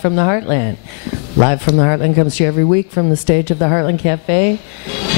from the Heartland. Live from the Heartland comes to you every week from the stage of the Heartland Café.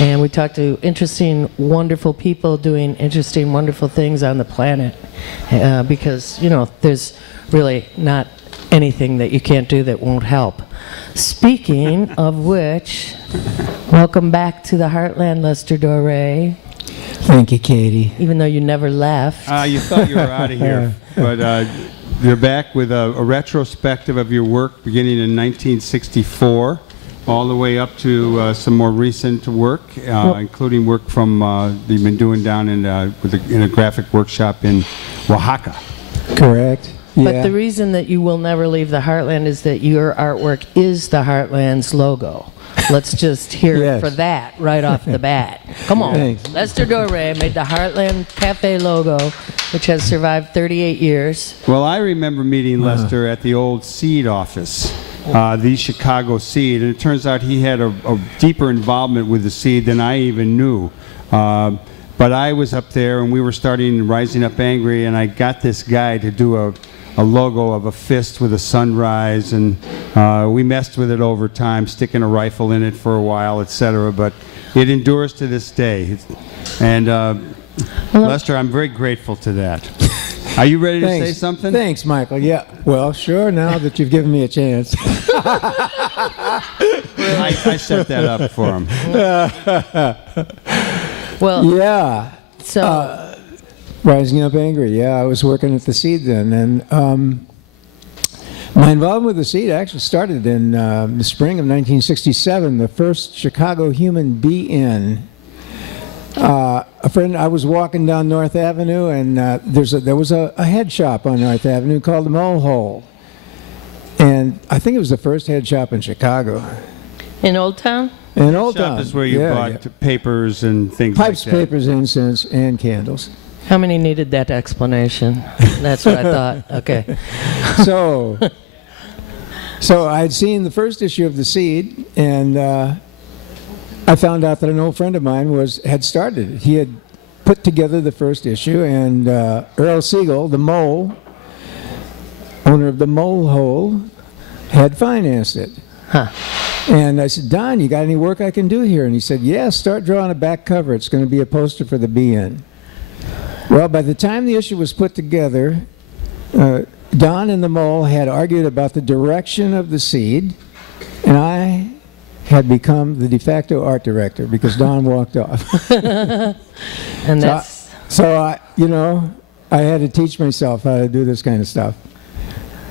And we talk to interesting, wonderful people doing interesting, wonderful things on the planet. Because, you know, there's really not anything that you can't do that won't help. Speaking of which, welcome back to the Heartland, Lester DORE. Thank you, Katie. Even though you never left. You thought you were out of here, but you're back with a retrospective of your work beginning in 1964, all the way up to some more recent work, including work from you've been doing down in a graphic workshop in Oaxaca. Correct. But Yeah. the reason that you will never leave the Heartland is that your artwork is the Heartland's logo. Let's just hear it Yes. for that right off the bat. Come on. Thanks. Lester DORE made the Heartland Café logo, which has survived 38 years. Well, I remember meeting Lester at the old Seed office, the Chicago Seed, and it turns out he had a deeper involvement with the Seed than I even knew. But I was up there, and we were starting Rising Up Angry, and I got this guy to do a logo of a fist with a sunrise, and we messed with it over time, sticking a rifle in it for a while, etc. But it endures to this day. And Lester, I'm very grateful to that. Are you ready to say something? Thanks, Michael. Yeah. Well, sure, now that you've given me a chance. I set that up for him. Well, Yeah. so Rising Up Angry. Yeah, I was working at the Seed then, and my involvement with the Seed actually started in the spring of 1967. The first Chicago Human Bee Inn. A friend, I was walking down North Avenue, and there was a head shop on North Avenue called the Mole Hole, and I think it was the first head shop in Chicago. in Old Town? In Old Shop Town. is where you bought papers and things Pipes, like that. papers, incense, and candles. How many needed that explanation? That's what I thought. Okay. So I'd seen the first issue of the Seed, and I found out that an old friend of mine had started it. He had put together the first issue, and Earl Siegel, the mole, owner of the Mole Hole, had financed it. Huh. And I said, Don, you got any work I can do here? And he said, yeah, start drawing a back cover. It's going to be a poster for the Bee Inn. Well, by the time the issue was put together, Don and the Mole had argued about the direction of the Seed, and I had become the de facto art director because Don walked off. And that's... So I had to teach myself how to do this kind of stuff.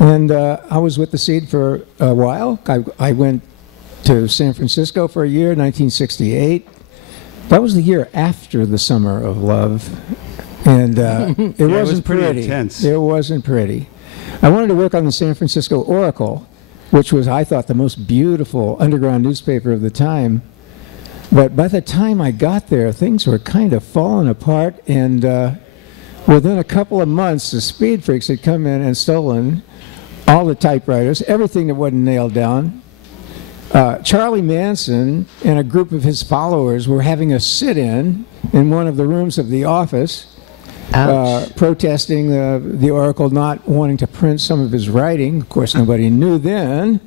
And I was with the Seed for a while. I went to San Francisco for a year, 1968. That was the year after the Summer of Love. And it wasn't was pretty pretty. intense. It wasn't pretty. I wanted to work on the San Francisco Oracle, which was, I thought, the most beautiful underground newspaper of the time. But by the time I got there, things were kind of falling apart. And within a couple of months, the Speed Freaks had come in and stolen all the typewriters, everything that wasn't nailed down. Charlie Manson and a group of his followers were having a sit-in in one of the rooms of the office, protesting the Oracle not wanting to print some of his writing. Of course, nobody knew then.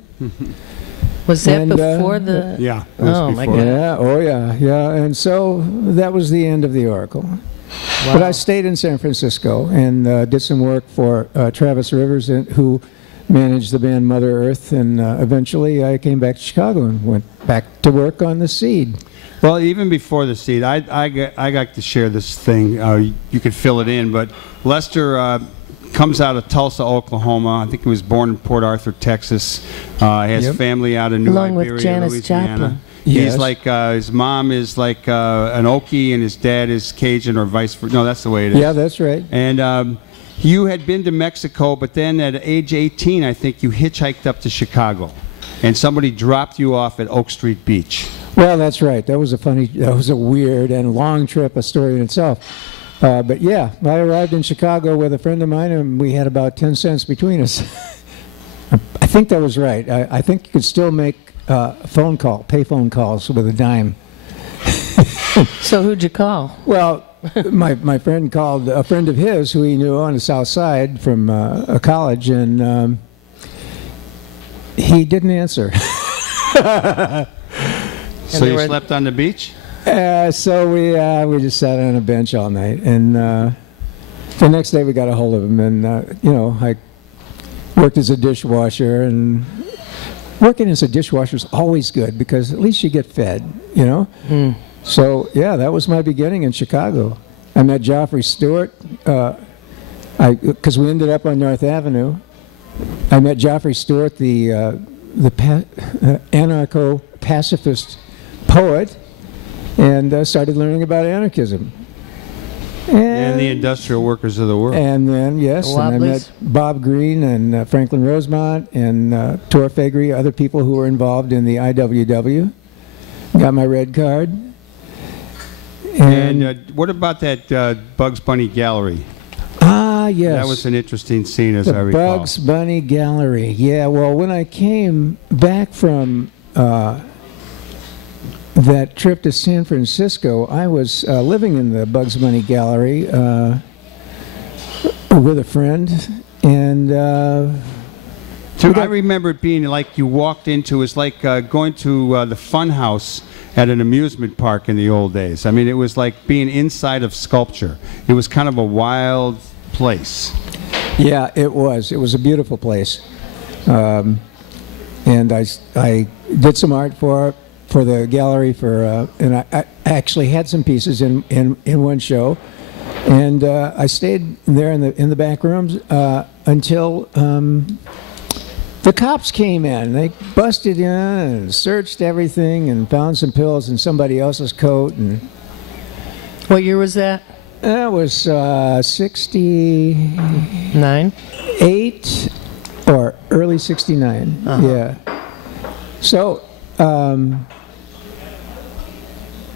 Was that before the... Yeah. It was Oh, my before. God. Yeah, oh yeah. And so that was the end of the Oracle. Wow. But I stayed in San Francisco and did some work for Travis Rivers, who managed the band Mother Earth, and eventually I came back to Chicago and went back to work on the Seed. Well, even before the Seed, I got to share this thing. You could fill it in, but Lester comes out of Tulsa, Oklahoma. I think he was born in Port Arthur, Texas. He has family out in New Along with Iberia, Janis Louisiana. Joplin. Yes. He's like his mom is like an Okie, and his dad is Cajun, or vice versa. No, that's the way it is. Yeah, that's right. And you had been to Mexico, but then at age 18, I think you hitchhiked up to Chicago, and somebody dropped you off at Oak Street Beach. Well, that's right. That was a weird and long trip, a story in itself. But yeah, I arrived in Chicago with a friend of mine, and we had about 10 cents between us. I think that was right. I think you could still make pay phone calls with a dime. So who'd you call? Well, my friend called a friend of his who he knew on the South Side from a college, and He didn't answer. So you slept on the beach? So we just sat on a bench all night, and the next day we got a hold of him, and I worked as a dishwasher, and working as a dishwasher is always good because at least you get fed, So yeah, that was my beginning in Chicago. I met Joffrey Stewart, because we ended up on North Avenue. I met Joffrey Stewart, the anarcho-pacifist poet, and started learning about anarchism. And the industrial workers of the world. And then, yes, and I met Bob Greene and Franklin Rosemont and Tor Fagry, other people who were involved in the IWW. Got my red card. And what about that Bugs Bunny Gallery? Yes. That was an interesting scene, as I recall. The Bugs Bunny Gallery. Yeah, well, when I came back from that trip to San Francisco, I was living in the Bugs Bunny Gallery with a friend, and I remember it being like you walked into, it's like going to the fun house at an amusement park in the old days. I mean, it was like being inside of sculpture. It was kind of a wild place. Yeah, it was. It was a beautiful place. And I did some art for the gallery and I actually had some pieces in one show, and I stayed there in the back rooms until the cops came in. They busted in and searched everything and found some pills in somebody else's coat. And What year was that? that was 69, 8 or early 69. Yeah. So that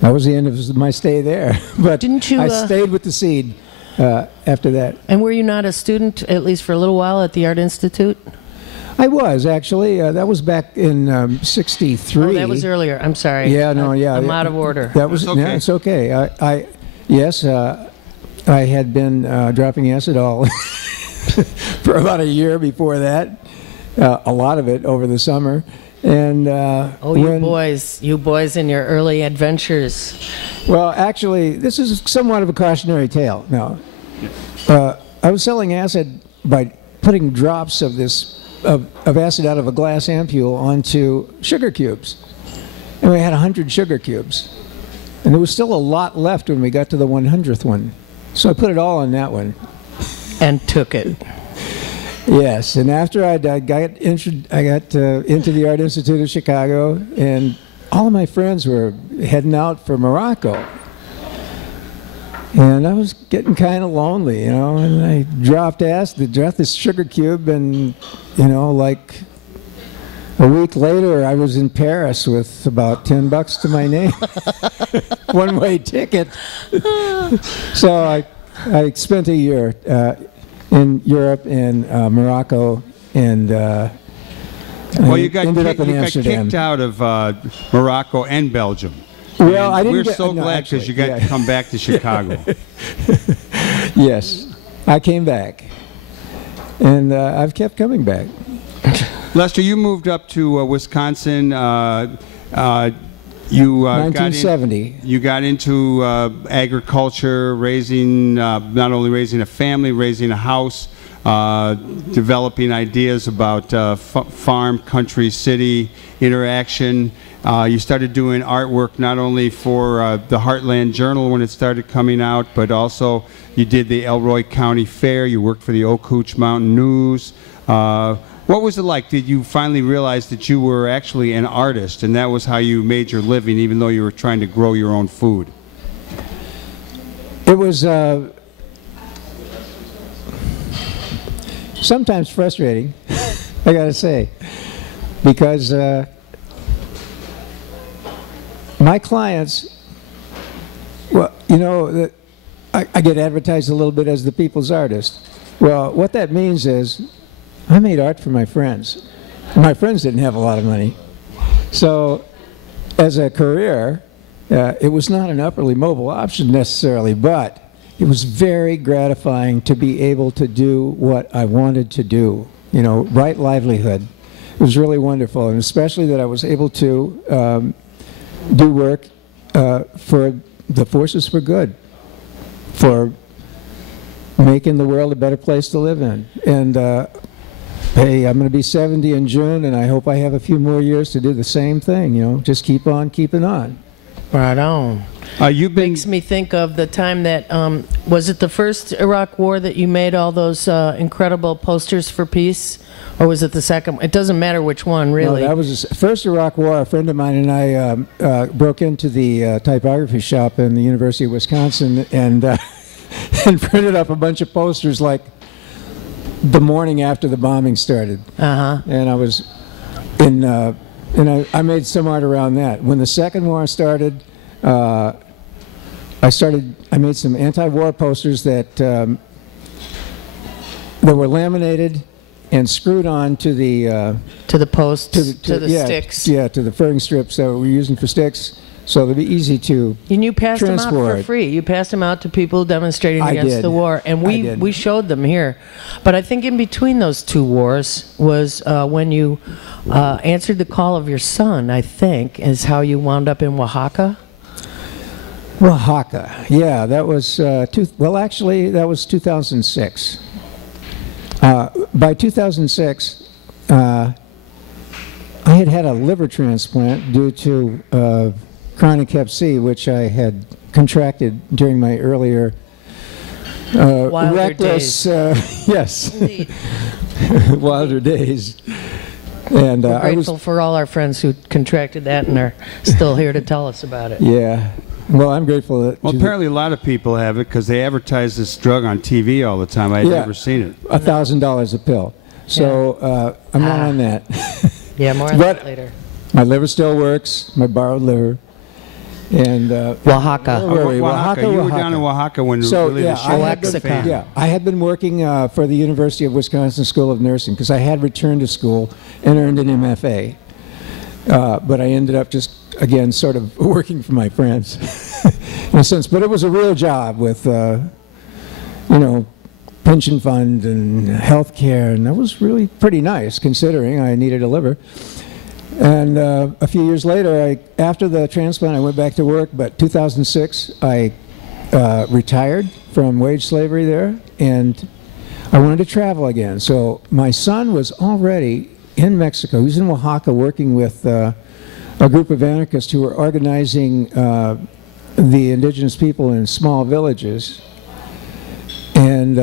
was the end of my stay there. But Didn't you, I stayed with the Seed after that. And were you not a student, at least for a little while, at the Art Institute? I was, actually. That was back in 63. Oh, that was earlier. I'm sorry. Yeah, no, yeah. I'm out of order. That was okay. Yeah, it's okay. Yes, I had been dropping acid all for about a year before that. A lot of it over the summer. And you boys in your early adventures. Well, actually, this is somewhat of a cautionary tale. Now, I was selling acid by putting drops of acid out of a glass ampule onto sugar cubes, and we had 100 sugar cubes, and there was still a lot left when we got to the 100th one. So I put it all on that one. And took it. Yes, and after I got into the Art Institute of Chicago, and all of my friends were heading out for Morocco. And I was getting kind of lonely, and I dropped this sugar cube, and, like a week later, I was in Paris with about $10 to my name. One-way ticket. So I spent a year in Europe and Morocco, and you got kicked out of Morocco and Belgium. Well, and we're so glad because you got to come back to Chicago. Yes, I came back, and I've kept coming back. Lester, you moved up to Wisconsin. You 1970. You got into agriculture, not only raising a family, raising a house, developing ideas about farm, country, city interaction. You started doing artwork not only for the Heartland Journal when it started coming out, but also you did the Elroy County Fair. You worked for the Okootch Mountain News. What was it like? Did you finally realize that you were actually an artist, and that was how you made your living, even though you were trying to grow your own food? It was sometimes frustrating, I gotta say, because my clients, well, I get advertised a little bit as the people's artist. Well, what that means is I made art for my friends. My friends didn't have a lot of money. So as a career, it was not an upperly mobile option necessarily, but it was very gratifying to be able to do what I wanted to do, right livelihood. was really wonderful, and especially that I was able to do work for the Forces for Good, for making the world a better place to live in. And hey, I'm going to be 70 in June, and I hope I have a few more years to do the same thing, you know, just keep on keeping on. Right on. You've been Makes me think of the time that, was it the first Iraq War that you made all those incredible posters for peace? Or was it the second? It doesn't matter which one, really. No, that was the first Iraq War. A friend of mine and I broke into the typography shop in the University of Wisconsin and and printed up a bunch of posters like the morning after the bombing started. And I was in, and I made some art around that. When the second war started, I made some anti-war posters that were laminated and screwed on to the posts, to the yeah, sticks. Yeah, to the furring strips that we're using for sticks, so they'd be easy to And you passed them out for transport. free. You passed them out to people demonstrating I against did. the war, and I did. we showed them here. But I think in between those two wars was when you answered the call of your son. I think is how you wound up in Oaxaca. Oaxaca. Yeah, that was actually that was 2006. By 2006, I had a liver transplant due to chronic hep C, which I had contracted during my earlier Wilder reckless, yes, Indeed. wilder days. And We're I was, grateful for all our friends who contracted that and are still here to tell us about it. yeah. Well, I'm grateful that. Well, apparently a lot of people have it because they advertise this drug on TV all the time. I'd Yeah. never seen it. $1,000 a pill. So I'm not on that. Yeah, more on But- that later. My liver still works, my borrowed liver. And Oaxaca. Where were we? Oaxaca. You were Oaxaca. down in Oaxaca when So, really yeah, the show I hit had the been- fan. yeah, I had been working for the University of Wisconsin School of Nursing because I had returned to school and earned an MFA. But I ended up just, again, sort of working for my friends in a sense. But it was a real job with, pension fund and health care, and that was really pretty nice considering I needed a liver. And a few years later, after the transplant, I went back to work, but 2006, I retired from wage slavery there, and I wanted to travel again. So my son was already in Mexico. He was in Oaxaca working with a group of anarchists who were organizing the indigenous people in small villages. And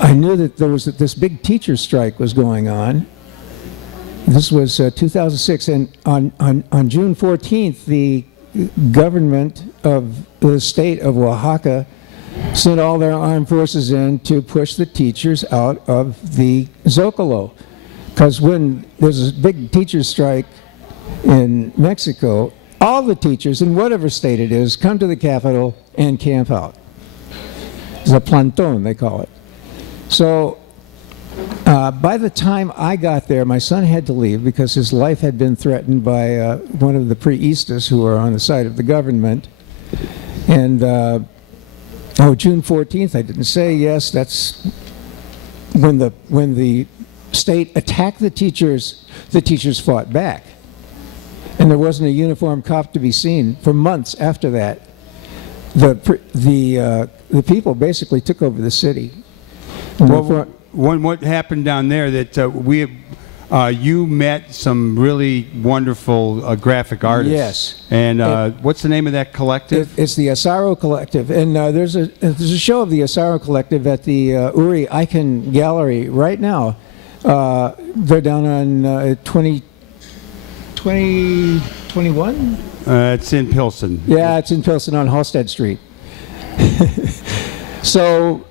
I knew that there was this big teacher strike was going on. This was 2006, and on June 14th, the government of the state of Oaxaca sent all their armed forces in to push the teachers out of the Zocalo. Because when there's a big teacher strike in Mexico, all the teachers, in whatever state it is, come to the capital and camp out. It's a planton, they call it. So by the time I got there, my son had to leave because his life had been threatened by one of the priistas who were on the side of the government. And June 14th, I didn't say, yes, that's when the state attacked the teachers fought back. And there wasn't a uniformed cop to be seen for months after that. The people basically took over the city. Well, what happened down there that you met some really wonderful graphic artists. Yes. And what's the name of that collective? It's the Asaro Collective, and there's a show of the Asaro Collective at the Uri Icon Gallery right now. They're down on 21? It's in Pilsen. Yeah, it's in Pilsen on Halstead Street. So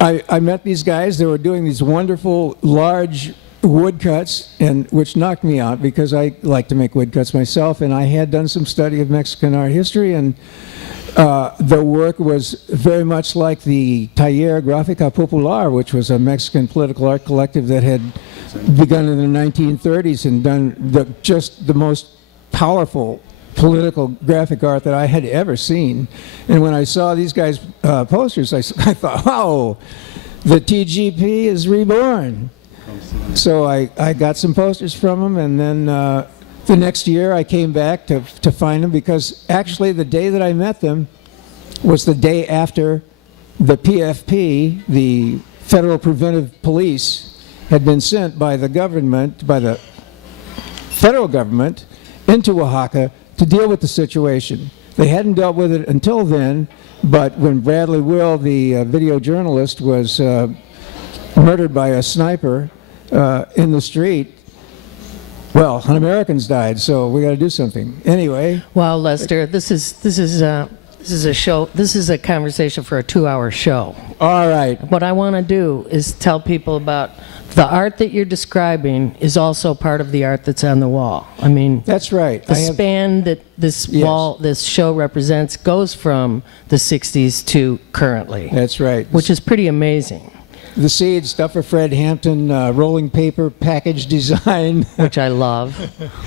I met these guys. They were doing these wonderful large woodcuts, and which knocked me out because I like to make woodcuts myself, and I had done some study of Mexican art history, and the work was very much like the Taller Gráfica Popular, which was a Mexican political art collective that had begun in the 1930s and done just the most powerful political graphic art that I had ever seen. And when I saw these guys' posters, I thought, wow, the TGP is reborn. So I got some posters from them, and then the next year I came back to find them, because actually the day that I met them was the day after the PFP, the Federal Preventive Police, had been sent by the government, by the federal government, into Oaxaca to deal with the situation. They hadn't dealt with it until then, but when Bradley Will, the video journalist, was murdered by a sniper in the street, well, un-Americans died, so we got to do something. Anyway. Wow, Lester, this is a show. This is a conversation for a 2-hour show. All right. What I want to do is tell people about the art that you're describing is also part of the art that's on the wall. I mean, That's right. the span that this wall, this show represents, goes from the 60s to currently. That's right. Which is pretty amazing. The seed, stuff for Fred Hampton, rolling paper package design. Which I love.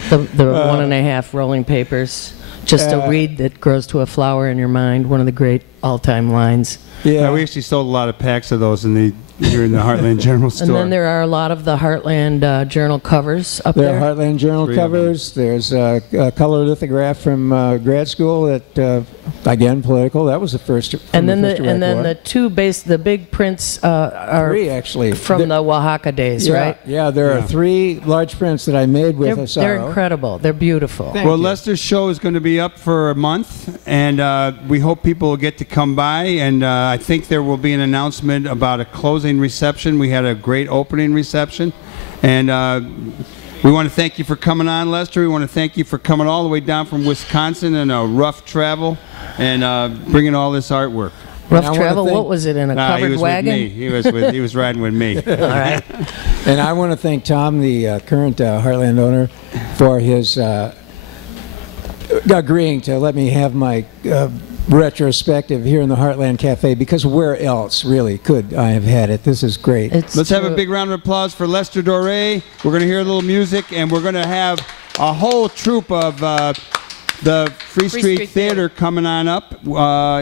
The 1.5 rolling papers. Just a reed that grows to a flower in your mind. One of the great all-time lines. Yeah, we actually sold a lot of packs of those here in the Heartland General Store. And then there are a lot of the Heartland Journal covers up there. There are Heartland Journal covers. There's a color lithograph from grad school that, again, political. That was the first. And then the big prints are 3 actually from the Oaxaca days, right? Yeah, there are 3 large prints that I made with Asaro. They're incredible. They're beautiful. Thank Well, you. Lester's show is going to be up for a month, and we hope people will get to come by. And I think there will be an announcement about a closing reception. We had a great opening reception, and we want to thank you for coming on, Lester. We want to thank you for coming all the way down from Wisconsin in a rough travel and bringing all this artwork. Rough travel? What was it, in a covered he was wagon? With me. He was riding with me. All right. And I want to thank Tom, the current Heartland owner, for his agreeing to let me have my retrospective here in the Heartland Café, because where else really could I have had it? This is great. Let's have a big round of applause for Lester DORE. We're going to hear a little music, and we're going to have a whole troupe of the Free Street Theater coming on up.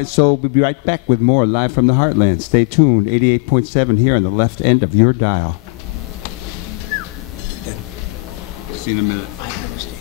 So we'll be right back with more live from the Heartland. Stay tuned. 88.7 here on the left end of your dial. See you in a minute.